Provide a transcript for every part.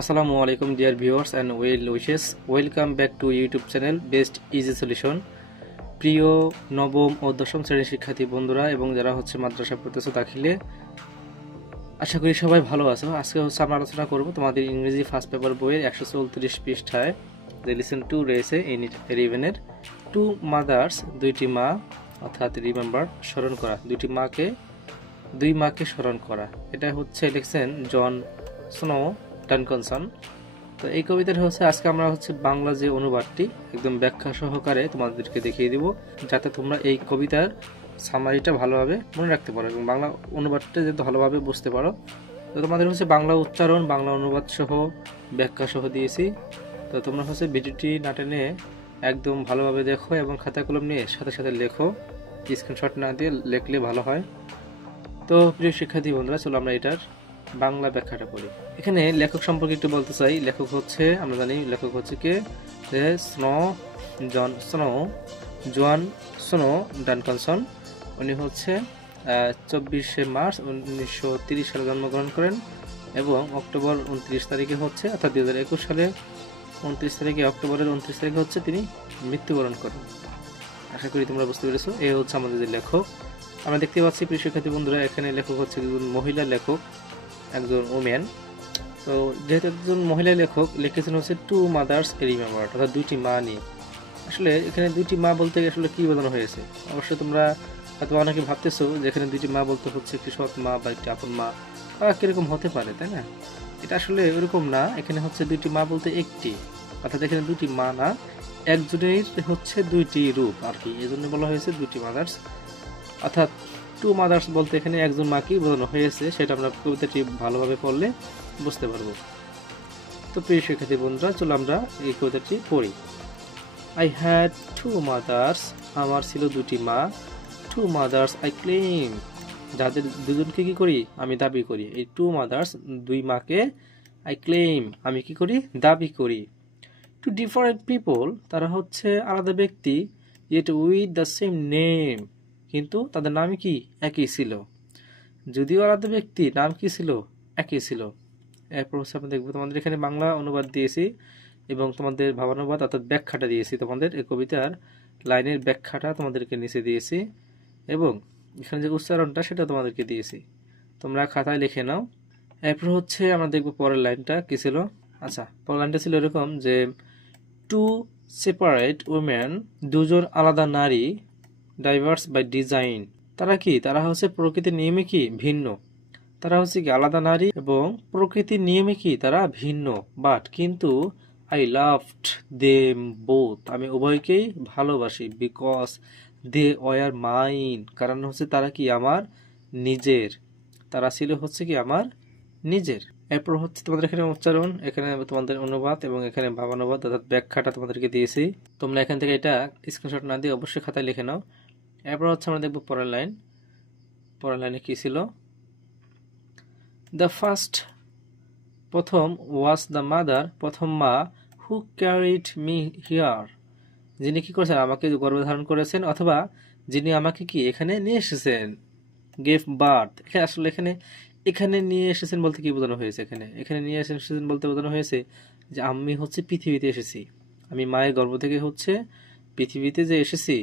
আসসালামু আলাইকুম dear viewers and well wishes, welcome back to YouTube channel best easy solution. প্রিয় নবম ও দশম শ্রেণীর শিক্ষার্থী বন্ধুরা এবং যারা মাদ্রাসা পড়তেছো দাখিলে, আশা করি সবাই ভালো আছো। আজকে আমরা আলোচনা করব তোমাদের ইংরেজি ফার্স্ট পেপার বইয়ের 134 পৃষ্ঠায় যে লিসেন 2 রয়েছে ইউনিট 11-এর টু মাদার্স, দুইটি মা, অর্থাৎ রিমেম্বার স্মরণ করা, দুই মাকে স্মরণ করা। এটা লিখছেন জন স্নো ডানকনসন। তো এই কবিতাটা আজকে আমরা বাংলা যে অনুবাদটি একদম ব্যাখ্যা সহকারে তোমাদেরকে দেখিয়ে দিব, যাতে তোমরা এই কবিতার সামারিটা ভালোভাবে মনে রাখতে পারো এবং বাংলা অনুবাদটা যাতে ভালোভাবে বুঝতে পারো। তো তোমাদের বাংলা উচ্চারণ, বাংলা অনুবাদ সহ ব্যাখ্যা সহ দিয়েছি। তো তোমরা ভিডিওটি না টেনে একদম ভালোভাবে দেখো এবং খাতা কলম নিয়ে সাথে সাথে লেখো, স্ক্রিনশট না দিয়ে লেখলে ভালো হয়। তো প্রিয় শিক্ষার্থী বন্ধুরা, চলো আমরা এটার বাংলা ব্যাখ্যাটা পড়ি। এখানে লেখক সম্পর্কে একটু বলতে চাই। লেখক আমরা জানি লেখক কে, জোয়ান স্নো ডানকনসন। উনি 24শে মার্চ 1930 সালে জন্মগ্রহণ করেন এবং অক্টোবর 29 তারিখে অর্থাৎ 2021 সালে 29 তারিখে, অক্টোবরের 29 তারিখে তিনি মৃত্যুবরণ করেন। আশা করি তোমরা বুঝতে পেরেছো। এ আমাদের যে লেখক। আমরা দেখতে পাচ্ছি প্রিয় শিক্ষার্থী বন্ধুরা, এখানে লেখক একজন মহিলা লেখক, একজন ওমেন। তো যেহেতু একজন মহিলা লেখক লিখেছেন টু মাদার্স রিমেম্বার, অর্থাৎ দুইটি মা নিয়ে। আসলে এখানে দুইটি মা বলতে আসলে কি বোঝানো হয়েছে? অবশ্যই তোমরা হয়তো অনেকে ভাবতেছো যে এখানে দুইটি মা বলতে একটি সৎ মা বা একটি আপন মা, কিরকম হতে পারে, তাই না? এটা আসলে এরকম না। এখানে দুইটি মা বলতে একটি, অর্থাৎ এখানে দুইটি মা না, একজনের দুইটি রূপ আর কি, এই জন্য বলা হয়েছে দুইটি মাদার্স। অর্থাৎ টু মাদার্স বলতে এখানে একজন মাকেই বোঝানো হয়েছে, সেটা আমরা কবিতাটি ভালোভাবে পড়লে বুঝতে পারবো। তো প্রিয় শিক্ষার্থী বন্ধুরা, চলো আমরা এই কবিতাটি পড়ি। আই হ্যাড টু মাদার্স, আমার ছিল দুটি মা। টু মাদার্স আই ক্লেম, যাদের দুজনকে কি করি, আমি দাবি করি। এই টু মাদার্স, দুই মাকে, আই ক্লেম, আমি কি করি, দাবি করি। টু ডিফারেন্ট পিপল, তারা আলাদা ব্যক্তি, yet with the same name, কিন্তু তাদের নাম কি, একই ছিল। যদিও আলাদা ব্যক্তি, নাম কি ছিল, একই ছিল। এরপর আমরা দেখবো, তোমাদের এখানে বাংলা অনুবাদ দিয়েছি এবং তোমাদের ভাবানুবাদ অর্থাৎ ব্যাখ্যাটা দিয়েছি। তোমাদের এই কবিতার লাইনের ব্যাখ্যাটা তোমাদেরকে নিচে দিয়েছি এবং এখানে যে উচ্চারণটা সেটা তোমাদেরকে দিয়েছি, তোমরা খাতায় লিখে নাও। এরপর আমরা দেখবো পরের লাইনটা কি ছিল। আচ্ছা, পরের লাইনটা ছিল এরকম যে টু সেপারেট উইমেন, দুজন আলাদা নারী, ডাইভার্স বাই ডিজাইন, তারা কি, তারা প্রকৃতির নিয়মে কি ভিন্ন। তারা কি আলাদা নারী এবং প্রকৃতির নিয়মে কি তারা ভিন্ন, বাট কিন্তু আই লাভড দেম বোথ, আমি উভয়কেই ভালোবাসি। বিকজ দে ওয়ার মাইন, কারণ তারা কি আমার নিজের, তারা ছিল কি আমার নিজের। এরপর তোমাদের এখানে উচ্চারণ, এখানে তোমাদের অনুবাদ এবং এখানে ভাবানুবাদ অর্থাৎ ব্যাখ্যাটা তোমাদেরকে দিয়েছি। তোমরা এখান থেকে এটা স্ক্রিনশট না দিয়ে অবশ্যই খাতায় লিখে নাও। এরপর আমরা দেখবো পরের লাইন। পরের লাইনে কি ছিল? দ্য ফার্স্ট, প্রথম, ওয়াজ দ্য মাদার, প্রথম মা, হু ক্যারিড মি হিয়ার, যিনি কি করেছেন, আমাকে গর্ভে ধারণ করেছেন, অথবা যিনি আমাকে কি এখানে নিয়ে এসেছেন। গেভ বার্থ, আসলে এখানে নিয়ে এসেছেন বলতে কি বোঝানো হয়েছে? এখানে নিয়ে এসেছেন বলতে বোঝানো হয়েছে যে আমি পৃথিবীতে এসেছি, আমি মায়ের গর্ভ থেকে পৃথিবীতে যে এসেছি,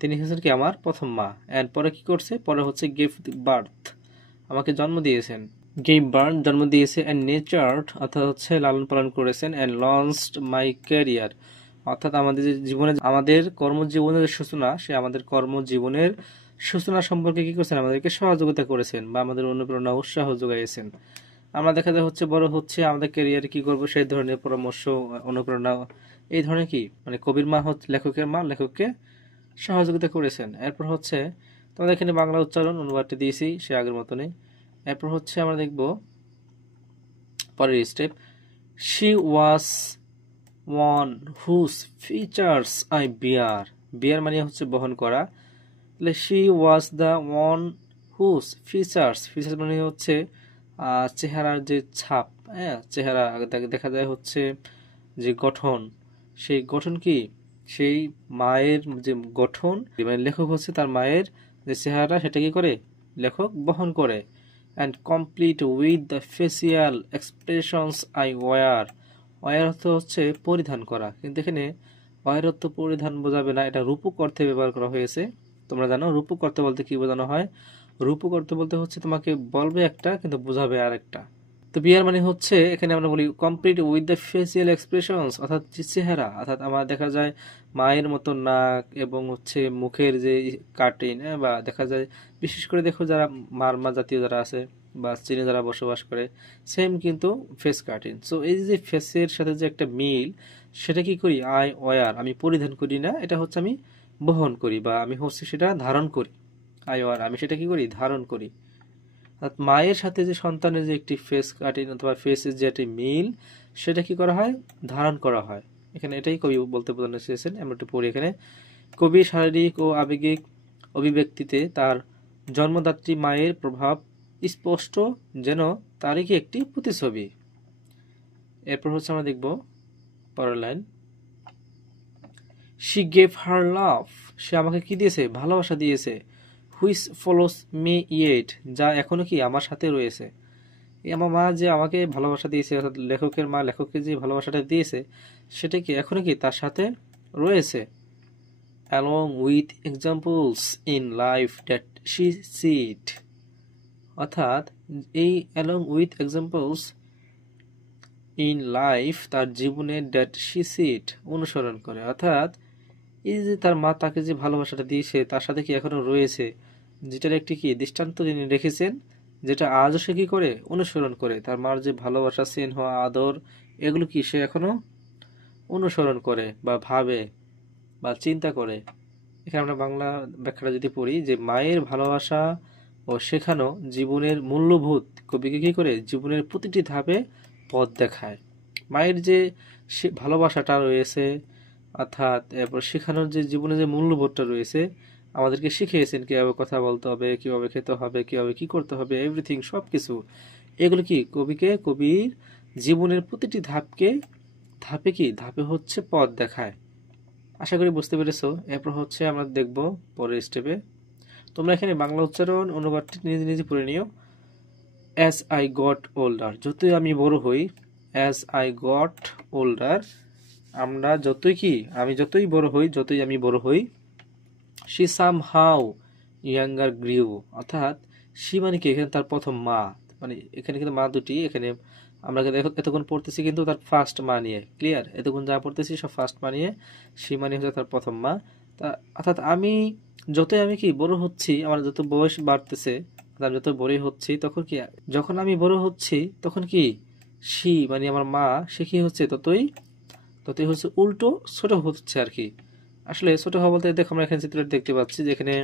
তিনি কি আমার প্রথম মা। এন্ড পরে কি করছে, পরে গিভ বার্থ, আমাকে জন্ম দিয়েছেন। গেভ বার্থ, জন্ম দিয়েছে। এন্ড নেচার্ড, অর্থাৎ লালন পালন করেছেন। এন্ড লঞ্চড মাই ক্যারিয়ার, অর্থাৎ আমাদের যে জীবনে, আমাদের কর্মজীবনের যে সূচনা, সে আমাদের কর্মজীবনের সূচনা সম্পর্কে কি করছেন, আমাদেরকে সহযোগিতা করেছেন বা আমাদের অনুপ্রেরণা উৎসাহ যোগাইছেন। আমরা দেখা যায় বড় আমাদের ক্যারিয়ারে কি করব, সেই ধরনের পরামর্শ, অনুপ্রেরণা, এই ধরনের কি মানে কবির মা লেখকের মা লেখককে সহযোগিতা করেছেন। এরপর তোমাদের এখানে বাংলা উচ্চারণ অনুবাদটি দিয়েছি সে আগের মতনই। এরপর আমরা দেখব পরের step. She was one whose features I bear, bear মানে বহন করা। তাহলে she was the one whose features, features মানে চেহারার যে ছাপ, হ্যাঁ, চেহারা দেখা যায় যে গঠন, সেই গঠন কি, সেই মায়ের যে গঠন, মানে লেখক তার মায়ের যে চেহারা, সেটা কি করে লেখক বহন করে। And complete with the facial expressions I wear. Wear অর্থ হচ্ছে পরিধান করা, কিন্তু এখানে ওয়ার অর্থ পরিধান বোঝাবে না, এটা রূপক অর্থে ব্যবহার করা হয়েছে। তোমরা জানো রূপক অর্থ বলতে কি বোঝানো হয়? রূপক অর্থ বলতে হচ্ছে তোমাকে বলবে একটা কিন্তু বোঝাবে আরেকটা। তো বিয়ার মানে হচ্ছে এখানে আমরা বলি complete with the facial expressions, অর্থাৎ চেহারা, অর্থাৎ আমার দেখা যায় মায়ের মতো নাক এবং হচ্ছে মুখের যে কাটিং, বা দেখা যায় বিশেষ করে দেখো যারা মারমা জাতীয় যারা আছে বা চীনে যারা বসবাস করে, সেম কিন্তু ফেস কাটিং। সো এই যে ফেসের সাথে যে একটা মিল, সেটা কি করি? আই ওয়ার, আমি পরিধান করি না, এটা হচ্ছে আমি বহন করি বা আমি হচ্ছে সেটা ধারণ করি। আই ওয়ার, আমি সেটা কি করি? ধারণ করি। অর্থাৎ মায়ের সাথে যে সন্তানের যে একটি ফেস কাটিং অথবা ফেসের যে একটি মিল, সেটা কি করা হয়? ধারণ করা হয়। এখানে এটাই কবি বলতে বোঝানো চেয়েছেন। আমরা একটু পড়ি এখানে। কবি শারীরিক ও আবেগিক অভিব্যক্তিতে তার জন্মদাত্রী মায়ের প্রভাব স্পষ্ট, যেন তারই কি একটি প্রতিছবি। এরপর হচ্ছে আমরা দেখব পরের লাইন। শি গেভ হার লাভ, সে আমাকে কি দিয়েছে? ভালোবাসা দিয়েছে। হুইচ ফলোস মি ইয়েট, যা এখনো কি আমার সাথে রয়েছে। আমার মা যে আমাকে ভালোবাসা দিয়েছে, অর্থাৎ লেখকের মা লেখককে যে ভালোবাসাটা দিয়েছে, সেটা কি এখনো কি তার সাথে রয়েছে। Along with examples in life that she sit, অর্থাৎ এই along with examples in life, তার জীবনে দ্যাট শি সিট অনুসরণ করে, অর্থাৎ এই যে তার মা তাকে যে ভালোবাসাটা দিয়েছে তার সাথে কি এখনো রয়েছে, যেটার একটি কি দৃষ্টান্ত তিনি রেখেছেন, যেটা আজও সে কি করে? অনুসরণ করে। তার মার যে ভালোবাসা, স্নেহ, আদর, এগুলো কি সে এখনো অনুসরণ করে বা ভাবে বা চিন্তা করে। এখানে আমরা বাংলা ব্যাখ্যাটা যদি পড়ি, যে মায়ের ভালোবাসা ও শেখানো জীবনের মূল্যবোধ কবিকে কি করে? জীবনের প্রতিটি ধাপে পথ দেখায়। মায়ের যে ভালোবাসাটা রয়েছে, অর্থাৎ এরপর শেখানোর যে জীবনে যে মূল্যবোধটা রয়েছে, আমাদেরকে শিখিয়েছেন কিভাবে কথা বলতে হবে, কিভাবে খেতে হবে, কিভাবে কি করতে হবে, এভরিথিং, সবকিছু। এগুলো কি কবির জীবনের প্রতিটি ধাপে কি ধাপে হচ্ছে পথ দেখায়। আশা করি বুঝতে পেরেছো। এরপর হচ্ছে আমরা দেখব পরের স্টেপে। তোমরা এখানে বাংলা উচ্চারণ অনুবাদটি নিজে নিজে পড়ে নিও। অ্যাজ আই গট ওল্ডার, যতই আমি বড় হই। অ্যাজ আই গট ওল্ডার, আমি যতই বড় হই, যতই আমি বড় হই। শি সাম হাউ ইয়াঙ্গার গ্রিউ, অর্থাৎ শি মানে কি? এখানে তার প্রথম মা, মানে এখানে কিন্তু মা দুটি। এখানে আমরা এতক্ষণ পড়তেছি কিন্তু তার ফার্স্ট মা নিয়ে, ক্লিয়ার? এতক্ষণ যা পড়তেছি সব ফার্স্ট মা নিয়ে। শি মানে হচ্ছে তার প্রথম মা। অর্থাৎ যতই আমি কি বড় হচ্ছি, আমার যত বয়স বাড়তেছে, আমি যত বড় হচ্ছি, তখন কি, যখন আমি বড় হচ্ছি তখন কি শি মানে আমার মা, সে কি হচ্ছে? ততই হচ্ছে উল্টো ছোট হচ্ছে আর কি। আসলে ছোট হওয়া বলতে দেখো, আমরা এখানে চিত্রটা দেখতে পাচ্ছি, যেখানে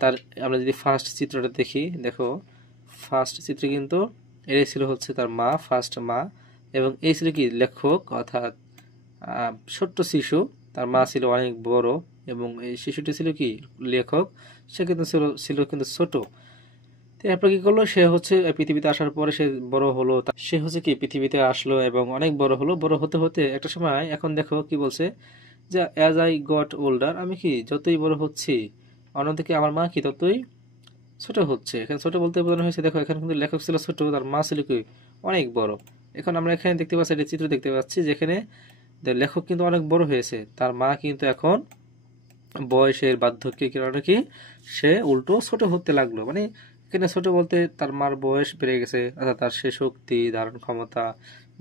তার আমরা যদি ফার্স্ট চিত্রটা দেখি, দেখো ফার্স্ট চিত্রে কিন্তু এটাই ছিল হচ্ছে তার মা, ফার্স্ট মা, এবং এই ছিল কি লেখক, অর্থাৎ ছোট্ট শিশু। তার মা ছিল অনেক বড় এবং এই শিশুটি ছিল কি লেখক, সে কিন্তু ছিল কিন্তু ছোট। এরপর কি করলো? সে হচ্ছে পৃথিবীতে আসার পরে সে বড় হলো, সে হচ্ছে কি পৃথিবীতে আসলো এবং অনেক বড় হলো। বড় হতে হতে একটা সময়, এখন দেখো কি বলছে, যে অ্যাজ আই গট ওল্ডার, আমি কি যতই বড় হচ্ছি, অন্যদিকে আমার মা কি ততই ছোট হচ্ছে। এখানে ছোট বলতে বোঝানো হয়েছে, দেখো এখানে কিন্তু লেখক ছিল ছোট, তার মা ছিল কি অনেক বড়। এখন আমরা এখানে দেখতে পাচ্ছি, একটা চিত্র দেখতে পাচ্ছি, যেখানে লেখক কিন্তু অনেক বড় হয়েছে, তার মা কিন্তু এখন বয়সের বার্ধক্যের কারণে কি সে উল্টো ছোট হতে লাগলো। মানে এখানে ছোট বলতে তার মার বয়স বেড়ে গেছে, অর্থাৎ তার সে শক্তি, ধারণ ক্ষমতা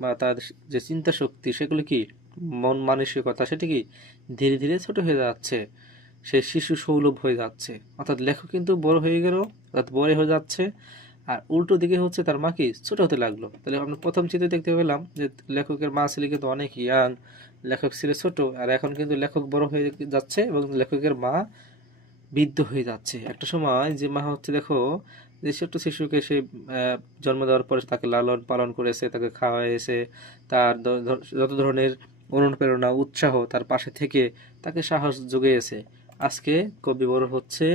বা তার যে চিন্তা শক্তি, সেগুলো কি মন মানসিকতা, সেটা কি ধীরে ধীরে ছোট হয়ে যাচ্ছে, সে শিশু সুলভ হয়ে যাচ্ছে। অর্থাৎ লেখক কিন্তু বড় হয়ে গেল, অর্থাৎ বড় হয়ে যাচ্ছে, আর উল্টো দিকে হচ্ছে তার মা কি ছোট হতে লাগলো। তাহলে আমরা প্রথম চিত্রে দেখতে পেলাম যে লেখকের মা ছিল কিন্তু অনেক ইয়াং, লেখক ছিল ছোট, আর এখন কিন্তু লেখক বড় হয়ে যাচ্ছে এবং লেখকের মা বৃদ্ধ হয়ে যাচ্ছে। একটা সময় যে মা হচ্ছে, দেখো যে ছোট্ট শিশুকে সে জন্ম দেওয়ার পরে তাকে লালন পালন করেছে, তাকে খাওয়াইছে, তার যত ধরনের অনুপ্রেরণা, উৎসাহ তার পাশে থেকে তাকে সাহস জুগিয়েছে। আজকে কবি বড় হচ্ছে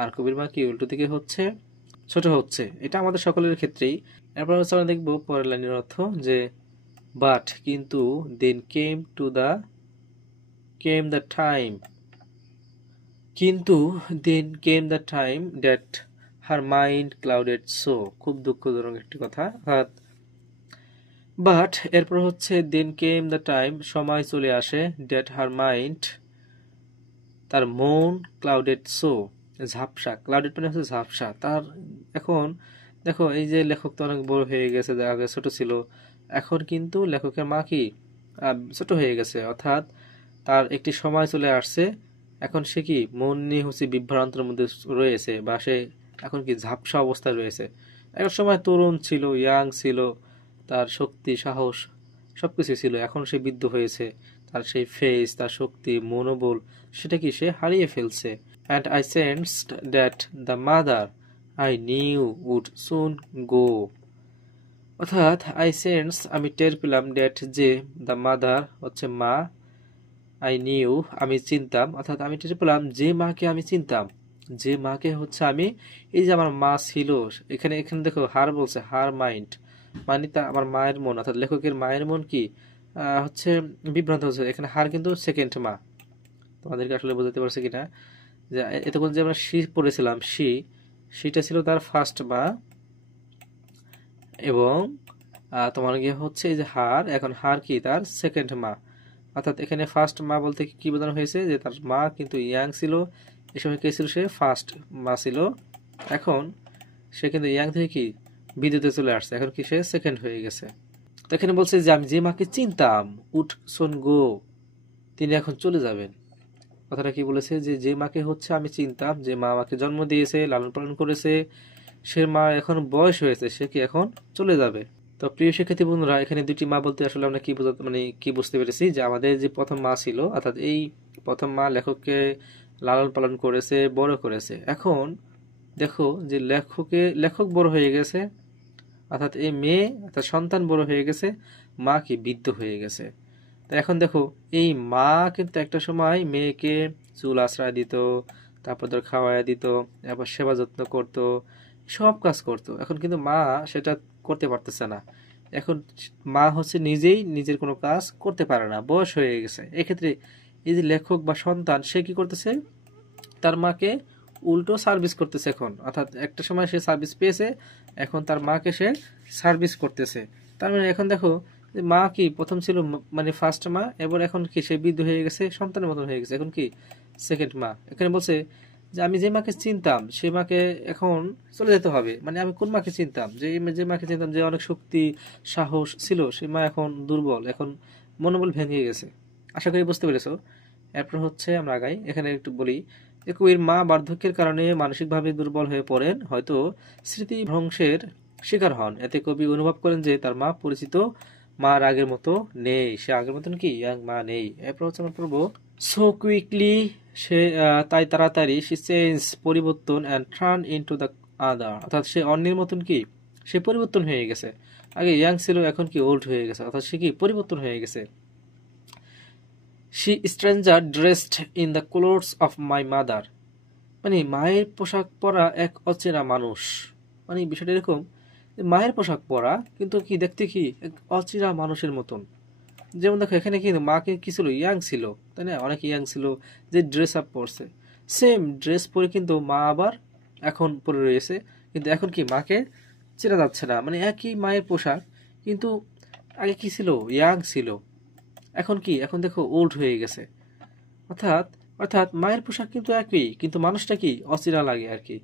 আর কবির মা কি উল্টো দিকে হচ্ছে, ছোট হচ্ছে। এটা আমাদের সকলের ক্ষেত্রেই। এরপর হচ্ছে আমরা দেখবো পরের লাইনের অর্থ, যে বাট কিন্তু দেন কেম দ্য টাইম, কিন্তু then came the time that her mind clouded so, খুব দুঃখজনক একটি কথা। বাট এরপর হচ্ছে দেন কেম দ্য টাইম, সময় চলে আসে, ডেট হার মাইন্ড, তার মন, ক্লাউডেড সো, ঝাপসা, ক্লাউডেড মানে হচ্ছে ঝাপসা তার। এখন দেখো এই যে লেখক তো অনেক বড় হয়ে গেছে, আগে ছোট ছিল, এখন কিন্তু লেখকের মা কি ছোট হয়ে গেছে, অর্থাৎ তার একটি সময় চলে আসছে, এখন সে কি মন নিয়ে হচ্ছে বিভ্রান্তের মধ্যে রয়েছে, বা সে এখন কি ঝাপসা অবস্থায় রয়েছে। এক সময় তরুণ ছিল, ইয়াং ছিল, তার শক্তি সাহস সবকিছু ছিল, এখন সে বৃদ্ধ হয়েছে, তার সেই ফেস, তার শক্তি, মনোবল সেটা কি সে হারিয়ে ফেলছে। And I sensed that the mother I knew would soon go, অর্থাৎ আই সেন্স আমি টের পেলাম, ড্যাট যে, দ্য মাদার হচ্ছে মা, আই নিউ আমি চিনতাম, অর্থাৎ আমি টের পেলাম যে মাকে আমি চিনতাম, যে মাকে হচ্ছে আমি, এই যে আমার মা ছিল, এখানে এখানে দেখো হার বলছে, হার মাইন্ড মানে তা আমার মায়ের মন, অর্থাৎ লেখকের মায়ের মন কি হচ্ছে বিভ্রান্ত হচ্ছে, এখানে হার কিন্তু সেকেন্ড মা, তোমাদেরকে আসলে বোঝাতে পারছে কিনা, যে এতক্ষণ যে আমরা শি পড়েছিলাম, শিটা ছিল তার ফার্স্ট মা, এবং তোমার গিয়ে হচ্ছে এই যে হার, এখন হার কি তার সেকেন্ড মা, অর্থাৎ এখানে ফার্স্ট মা বলতে কি বোঝানো হয়েছে, যে তার মা কিন্তু ইয়াং ছিল, এই সময় কে ছিল, সে ফার্স্ট মা ছিল, এখন সে কিন্তু ইয়াং থেকে কি বিদ্যুতে চলে আসছে, এখন কি সে সেকেন্ড হয়ে গেছে। তো এখানে বলছে যে আমি যে মাকে চিনতাম, উড সোন গো, তিনি এখন চলে যাবেন। কথাটা কি বলেছে, যে যে মাকে হচ্ছে আমি চিনতাম, যে মা আমাকে জন্ম দিয়েছে, লালন পালন করেছে, সে মা এখন বয়স হয়েছে, সে কি এখন চলে যাবে। তো প্রিয় শিক্ষার্থী বন্ধুরা, এখানে দুটি মা বলতে আসলে আমরা কি বোঝাতে মানে কি বুঝতে পেরেছি, যে আমাদের যে প্রথম মা ছিল, অর্থাৎ এই প্রথম মা লেখককে লালন পালন করেছে, বড় করেছে, এখন দেখো যে লেখক বড় হয়ে গেছে, অর্থাৎ এই মেয়ে অর্থাৎ সন্তান বড় হয়ে গেছে, মা কি বৃদ্ধ হয়ে গেছে। তো এখন দেখো এই মা কিন্তু একটা সময় মেয়েকে চুল আশ্রয় দিত, তারপর ধর খাওয়াইয়া দিত, তারপর সেবা যত্ন করতো, সব কাজ করতো, এখন কিন্তু মা সেটা করতে পারতেছে না, এখন মা হচ্ছে নিজেই নিজের কোনো কাজ করতে পারে না, বয়স হয়ে গেছে। এক্ষেত্রে এই যে লেখক বা সন্তান, সে কি করতেছে, তার মাকে উল্টো সার্ভিস করতেছে এখন, অর্থাৎ একটা সময় সে সার্ভিস পেয়েছে, এখন তার মাকে সে সার্ভিস করতেছে। তার মানে এখন দেখো মা কি প্রথম ছিল মানে ফার্স্ট মা, এবার এখন কি সে বৃদ্ধ হয়ে গেছে, সন্তানের মতন হয়ে গেছে, এখন কি সেকেন্ড মা। এখানে বলছে যে আমি যে মাকে চিনতাম, সে মাকে এখন চলে যেতে হবে, মানে আমি কোন মাকে চিনতাম, যে মাকে চিনতাম, যে অনেক শক্তি সাহস ছিল, সে মা এখন দুর্বল, এখন মনোবল ভেঙে গেছে। আশা করি বুঝতে পেরেছো। এরপর হচ্ছে আমরা আগাই, এখানে একটু বলি, কবির মা বার্ধক্যের কারণে মানসিকভাবে দুর্বল হয়ে পড়েন, হয়তো স্মৃতি ভ্রংশের শিকার হন, এতে কবি অনুভব করেন যে তার মা পরিচিত মার আগের মতো নেই, সে আগের মতন কি ইয়াং মা নেই। এরপর হচ্ছে আমরা পড়বো, সো কুইকলি, সে তাই তাড়াতাড়ি, সে চেঞ্জ পরিবর্তন, and turn into the other, অর্থাৎ সে অন্যের মতন কি সে পরিবর্তন হয়ে গেছে, আগে ইয়াং ছিল এখন কি ওল্ড হয়ে গেছে, অর্থাৎ সে কি পরিবর্তন হয়ে গেছে। She stranger dressed in the clothes of my mother, মানে মায়ের পোশাক পরা এক অচেনা মানুষ, মানে বিষয়টা এরকম, মায়ের পোশাক পরা কিন্তু কি দেখতে কি এক অচেনা মানুষের মতন। যেমন দেখো এখানে কিন্তু মাকে কি ছিল, ইয়াং ছিল, তাই না, অনেক ইয়াং ছিল, যে ড্রেস আপ পরছে, সেম ড্রেস পরে কিন্তু মা আবার এখন পরে রয়েছে, কিন্তু এখন কি মাকে চেনা যাচ্ছে না, মানে একই মায়ের পোশাক, কিন্তু আগে কি ছিল, ইয়াং ছিল, এখন কি এখন দেখো ওল্ড হয়ে গেছে। অর্থাৎ অর্থাৎ মায়ের পোশাক কিন্তু একই, কিন্তু মানুষটা কি অচেনা লাগে আর কি।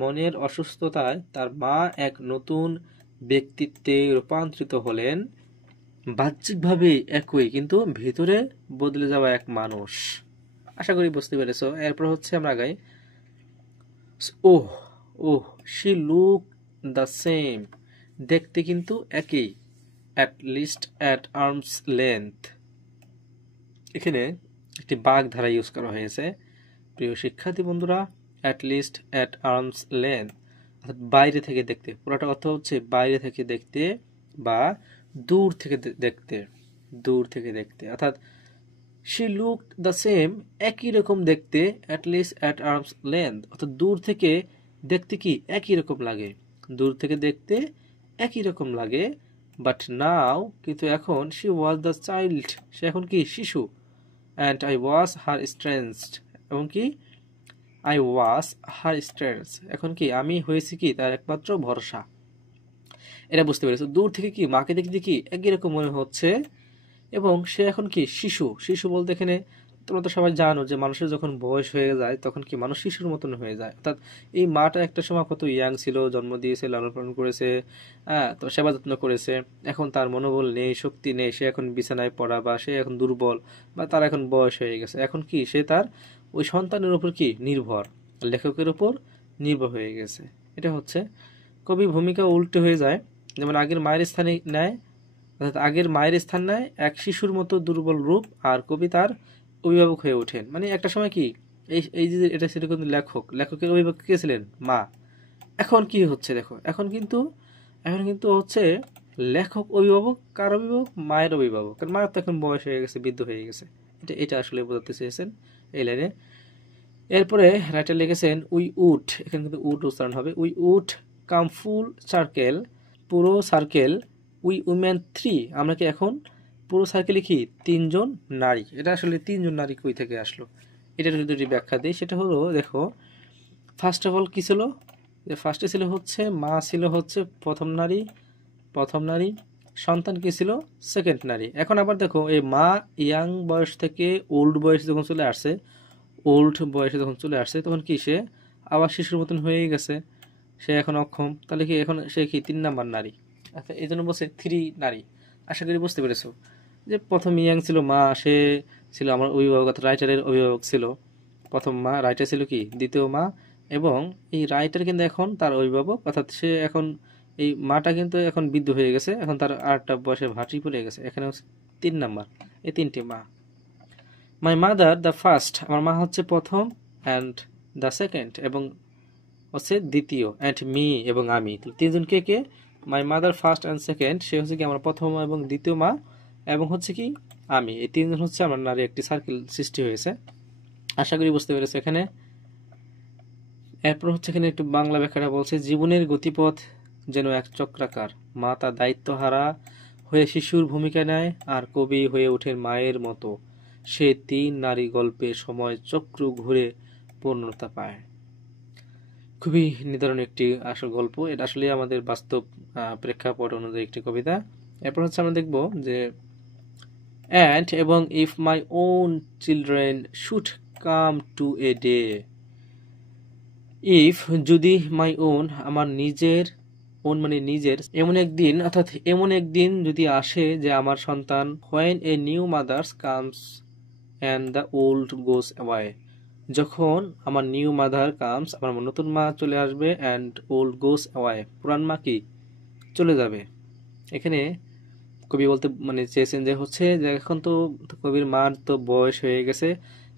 মনের অসুস্থতায় তার মা এক নতুন ব্যক্তিত্বে রূপান্তরিত হলেন, বাহ্যিকভাবে একই কিন্তু ভেতরে বদলে যাওয়া এক মানুষ। আশা করি বুঝতে পেরেছো। এরপর হচ্ছে আমরা গাই, ওহ ওহ শি লুক দ্য সেম, দেখতে কিন্তু একই, at least at arms length, এখানে একটি বাগ ধারা ইউজ করা হয়েছে। প্রিয় শিক্ষার্থী বন্ধুরা, at least at arms length, অর্থাৎ বাইরে থেকে দেখতে, পুরোটা অর্থ হচ্ছে বাইরে থেকে দেখতে বা দূর থেকে দেখতে, দূর থেকে দেখতে, অর্থাৎ শি লুক দ্য সেম, একই রকম দেখতে, at least at arms length, অর্থাৎ দূর থেকে দেখতে কি একই রকম লাগে, দূর থেকে দেখতে একই রকম লাগে, বাট নাও কিন্তু এখন, শি ওয়াজ দ্য চাইল্ড, সে এখন কি শিশু, অ্যান্ড আই ওয়াজ হার স্ট্রেঞ্জড, এবং কি আই ওয়াজ হার স্ট্রেংথ, এখন কি আমি হয়েছি কি তার একমাত্র ভরসা। এটা বুঝতে পেরেছো, দূর থেকে কি মাকে দেখতে কি একই রকম মনে হচ্ছে, এবং সে এখন কি শিশু। শিশু বলতে এখানে তোমরা তো সবাই জানো যে মানুষের যখন বয়স হয়ে যায় তখন কি মানুষ শিশুর মতন হয়ে যায়, অর্থাৎ এই মাটা একটা সময় কত ইয়াং ছিল, জন্ম দিয়েছে, লালন পালন করেছে, হ্যাঁ, তো সেবা যত্ন করেছে, এখন তার মনোবল নেই, শক্তি নেই, সে এখন বিছানায় পড়া, বা সে এখন দুর্বল, বা তার এখন বয়স হয়ে গেছে, এখন কি সে তার ওই সন্তানের উপর কি নির্ভর, লেখকের উপর নির্ভর হয়ে গেছে। এটা হচ্ছে কবি ভূমিকা উল্টে হয়ে যায়, যেমন আগের মায়ের স্থানে নেয়, অর্থাৎ আগের মায়ের স্থান নেয় এক শিশুর মতো দুর্বল রূপ, আর কবি তার অভিভাবক হয়ে ওঠেন। মানে একটা সময় কি এই এই যে এটা ছিল কিন্তু লেখকের অভিভাবক কে ছিলেন? মা। এখন কি হচ্ছে দেখো, এখন কিন্তু হচ্ছে লেখক অভিভাবক, কার অভিভাবক? মায়ের অভিভাবক, কারণ মায়ের তো এখন বয়স হয়ে গেছে, বৃদ্ধ হয়ে গেছে। এটা আসলে বোঝাতে চেয়েছেন এই লাইনে। এরপরে রাইটার লিখেছেন উই উড, এখানে কিন্তু উড উচ্চারণ হবে, we would come full circle, পুরো সার্কেল, উই উমেন 3, আমরা কি এখন পুরো সার্কেলে কি 3 জন নারী। এটা আসলে 3 জন নারী কই থেকে আসলো, এটার যদি ব্যাখ্যা দিই সেটা হলো, দেখো ফার্স্ট অফ অল কি ছিল, যে ফার্স্টে ছিল হচ্ছে মা, ছিল হচ্ছে প্রথম নারী, সন্তান কি ছিল সেকেন্ড নারী। এখন আবার দেখো এই মা ইয়াং বয়স থেকে ওল্ড বয়সে যখন চলে আসছে, তখন কি সে আবার শিশুর মতন হয়ে গেছে, সে এখন অক্ষম, তাহলে কি এখন সে কি 3 নাম্বার নারী। আচ্ছা, এই জন্য বলছে 3 নারী। আশা করি বুঝতে পেরেছো যে প্রথম ইয়াং ছিল মা, সে ছিল আমার অভিভাবক, অর্থাৎ রাইটারের অভিভাবক ছিল প্রথম মা, রাইটার ছিল কি দ্বিতীয় মা, এবং এই রাইটার কিন্তু এখন তার অভিভাবক, অর্থাৎ সে এখন এই মাটা কিন্তু এখন বৃদ্ধ হয়ে গেছে, এখন তার আরেকটা বয়সে ভাটি পড়ে গেছে, এখানে হচ্ছে 3 নাম্বার, এই 3টি মা। মাই মাদার দ্য ফার্স্ট, আমার মা হচ্ছে প্রথম, অ্যান্ড দ্য সেকেন্ড, এবং হচ্ছে দ্বিতীয়, অ্যান্ড মি, এবং আমি। 3 জন কে কে? My mother first and second, সে হচ্ছে কি আমার প্রথম এবং দ্বিতীয় মা, এবং হচ্ছে কি আমি, এই 3 জন হচ্ছে আমার নারী একটি সার্কেল সৃষ্টি হয়েছে। আশা করি বুঝতে পেরেছে এখানে। এরপর হচ্ছে এখানে একটু বাংলা ব্যাখ্যাটা বলছে, জীবনের গতিপথ যেন এক চক্রাকার, মা তার দায়িত্বহারা হয়ে শিশুর ভূমিকা নেয়, আর কবি হয়ে ওঠেন মায়ের মতো, সে 3 নারী গল্পে সময় চক্র ঘুরে পূর্ণতা পায়। খুবই নিদারুণ একটি আসল গল্প, এটা আসলে আমাদের বাস্তব প্রেক্ষাপট অনুযায়ী একটি কবিতা। এরপর হচ্ছে আমরা দেখব যে অ্যান্ড, এবং if my own children should come to a day, if যদি, মাই ওন আমার নিজের, ওন মানে নিজের, এমন একদিন, অর্থাৎ এমন একদিন যদি আসে যে আমার সন্তান, when a new mother's comes and the old goes away, যখন আমার নিউ মাদার কামস, আমার নতুন মা চলে আসবে, অ্যান্ড ওল্ড গোস অ্যাওয়ে, পুরান মা কি চলে যাবে। এখানে কবি বলতে মানে চেয়েছেন যে হচ্ছে যে এখন তো কবির মার তো বয়স হয়ে গেছে,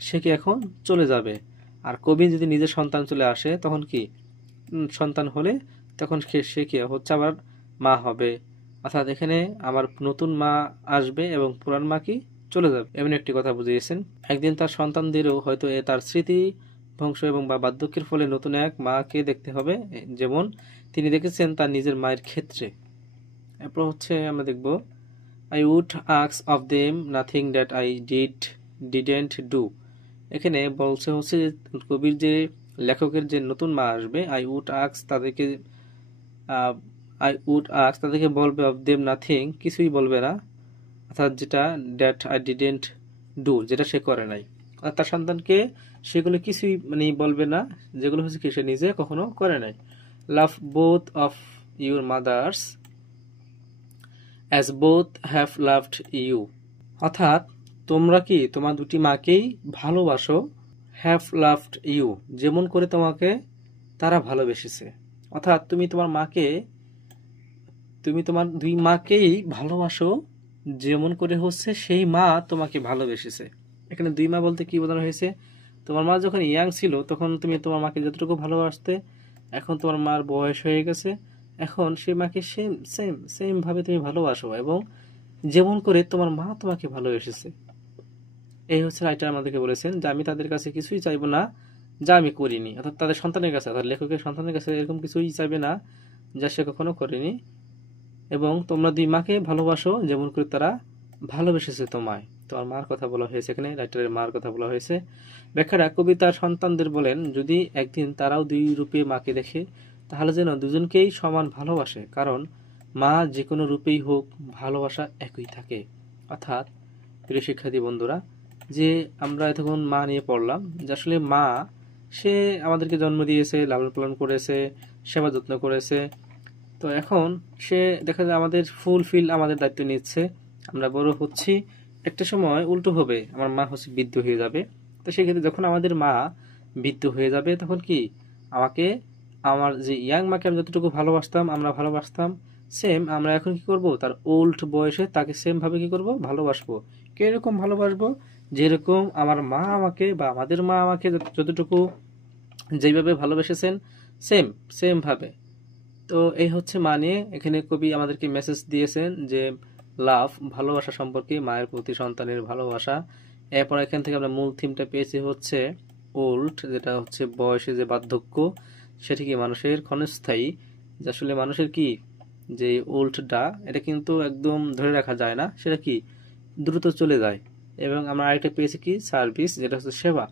সে কি এখন চলে যাবে, আর কবি যদি নিজের সন্তান চলে আসে তখন কি সন্তান হলে তখন সে কি হচ্ছে আবার মা হবে, অর্থাৎ এখানে আমার নতুন মা আসবে এবং পুরান মা কি চলে যাবে, এমন একটি কথা বুঝিয়েছেন। একদিন তার সন্তানদেরও হয়তো তার স্মৃতি ধ্বংস এবং বা বার্ধক্যের ফলে নতুন এক মাকে দেখতে হবে, যেমন তিনি দেখেছেন তার নিজের মায়ের ক্ষেত্রে। এরপর হচ্ছে আমরা দেখব I would ask of them nothing that I didn't do. এখানে বলছে হচ্ছে কবির যে লেখকের যে নতুন মা আসবে, I would ask তাদেরকে বলবে of them nothing, কিছুই বলবে না, অর্থাৎ যেটা that I didn't do, যেটা সে করে নাই, আর তার সন্তানকে সেগুলো কিছুই মানে বলবে না যেগুলো হচ্ছে কি সে নিজে কখনো করে নাই। Love both of your mothers as both have loved you, অর্থাৎ তোমরা কি তোমার দুটি মাকেই ভালোবাসো, have loved you, যেমন করে তোমাকে তারা ভালোবেসেছে, অর্থাৎ তুমি তোমার 2 মাকেই ভালোবাসো যেমন করে হচ্ছে সেই মা তোমাকে ভালোবেসেছে। এখানে 2 মা বলতে কি বোঝানো হয়েছে, তোমার মা যখন ইয়াং ছিল তখন তুমি তোমার মাকে যতটুকু ভালোবাসতে, এখন তোমার মার বয়স হয়ে গেছে, এখন সেই মাকে সেম ভাবে তুমি ভালোবাসো, এবং যেমন করে তোমার মা তোমাকে ভালোবেসেছে। এই হচ্ছে রাইটার আমাদেরকে বলেছেন যে আমি তাদের কাছে কিছুই চাইবো না যা আমি করিনি, অর্থাৎ তাদের সন্তানের কাছে, অর্থাৎ লেখকের সন্তানের কাছে এরকম কিছুই চাইবে না যা সে কখনো করেনি, এবং তোমরা 2 মাকে ভালোবাসো যেমন করে তারা ভালোবেসেছে তোমায়। তোমার মার কথা বলা হয়েছে, এখানে রাইটারের মার কথা বলা হয়েছে। ব্যাখ্যাটা, কবি তার সন্তানদের বলেন, যদি একদিন তারাও দুই রূপে মাকে দেখে তাহলে যেন দুজনকেই সমান ভালোবাসে, কারণ মা যে কোনো রূপেই হোক ভালোবাসা একই থাকে। অর্থাৎ প্রিয় শিক্ষার্থী বন্ধুরা, যে আমরা এতক্ষণ মা নিয়ে পড়লাম, যে আসলে মা সে আমাদেরকে জন্ম দিয়েছে, লালন পালন করেছে, সেবা যত্ন করেছে। তো এখন সে দেখা যায় আমাদের ফুলফিল আমাদের দায়িত্ব নিচ্ছে, আমরা বড় হচ্ছি, একটা সময় উল্টো হবে, আমার মা হচ্ছে বৃদ্ধ হয়ে যাবে। তো সেক্ষেত্রে যখন আমাদের মা বৃদ্ধ হয়ে যাবে তখন কি আমাকে, আমার যে ইয়াং মাকে আমি যতটুকু ভালোবাসতাম, আমরা ভালোবাসতাম, সেম আমরা এখন কি করব, তার ওল্ড বয়সে তাকে সেম ভাবে কি করব, ভালোবাসবো। কিরকম ভালোবাসবো, যেরকম আমার মা আমাকে বা আমাদের মা আমাকে যতটুকু যেইভাবে ভালোবেসেছেন, সেম সেম ভাবে। তো এই হচ্ছে মানে এখানে কবি আমাদেরকে মেসেজ দিয়েছেন যে লাভ, ভালোবাসা সম্পর্কে, মায়ের প্রতি সন্তানের ভালোবাসা। এরপর এখান থেকে আমরা মূল থিমটা পেয়েছি হচ্ছে ওল্ড, যেটা হচ্ছে বয়সে যে বার্ধক্য, সেটি কি মানুষের ক্ষণস্থায়ী, যে আসলে মানুষের কি যে ওল্ডটা এটা কিন্তু একদম ধরে রাখা যায় না, সেটা কি দ্রুত চলে যায়। এবং আমরা আরেকটা পেয়েছি কি সার্ভিস, যেটা হচ্ছে সেবা,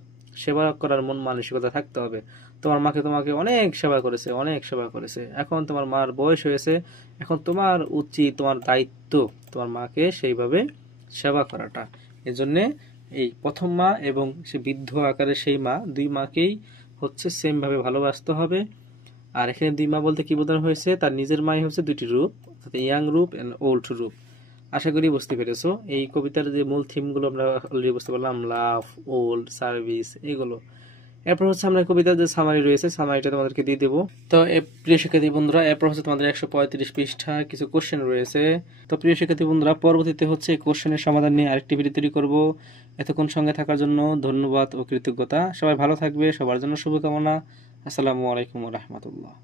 সেবা করার মন মানসিকতা থাকতে হবে। তোমার মাকে তোমাকে অনেক সেবা করেছে, অনেক সেবা করেছে, এখন তোমার মার বয়স হয়েছে, এখন তোমার উচিত, তোমার দায়িত্ব তোমার মাকে সেইভাবে সেবা করাটা। এজন্যে এই প্রথম মা এবং সে বৃদ্ধ আকারে সেই মা, দুই মাকেই হচ্ছে সেম ভাবে ভালোবাসতে হবে। আর এখানে দুই মা বলতে কি বোঝানো হয়েছে, তার নিজের মাই হচ্ছে দুইটি রূপ, অর্থাৎ ইয়াং রূপ এন্ড ওল্ড রূপ। আশা করি বুঝতে পেরেছো। এই কবিতার যে মূল থিমগুলো আমরা অলরেডি বুঝতে পারলাম, লাভ, ওল্ড, সার্ভিস, এগুলো। এরপর হচ্ছে আমরা কবিতার যে সামারি রয়েছে, সামারিটা তোমাদেরকে দিয়ে দেবো। তো প্রিয় শিক্ষার্থী বন্ধুরা, এরপর হচ্ছে তোমাদের 135 পৃষ্ঠা কিছু কোশ্চেন রয়েছে। তো প্রিয় শিক্ষার্থী বন্ধুরা, পরবর্তীতে হচ্ছে এই কোশ্চেনের সমাধান নিয়ে আরেকটি ভিডিও তৈরি করবো। এতক্ষণ সঙ্গে থাকার জন্য ধন্যবাদ ও কৃতজ্ঞতা। সবাই ভালো থাকবে, সবার জন্য শুভকামনা। আসসালামু আলাইকুম ওয়া রাহমাতুল্লাহ।